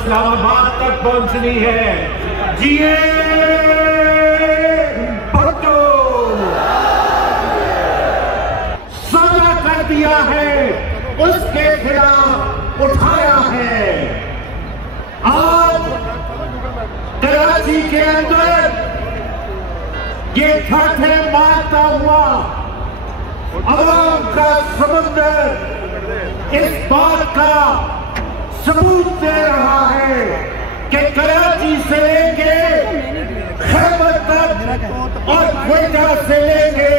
इस्लामाबाद तक पहुंचनी है। जिए भुट्टो। सजा कर दिया है, उसके खिलाफ उठाया है। आज कराची के अंदर ये ठाठे मारता हुआ अवाम का समंदर इस बात का सबूत दे रहा है कि कराची से लेके खैबर तक और क्वेटा से लेके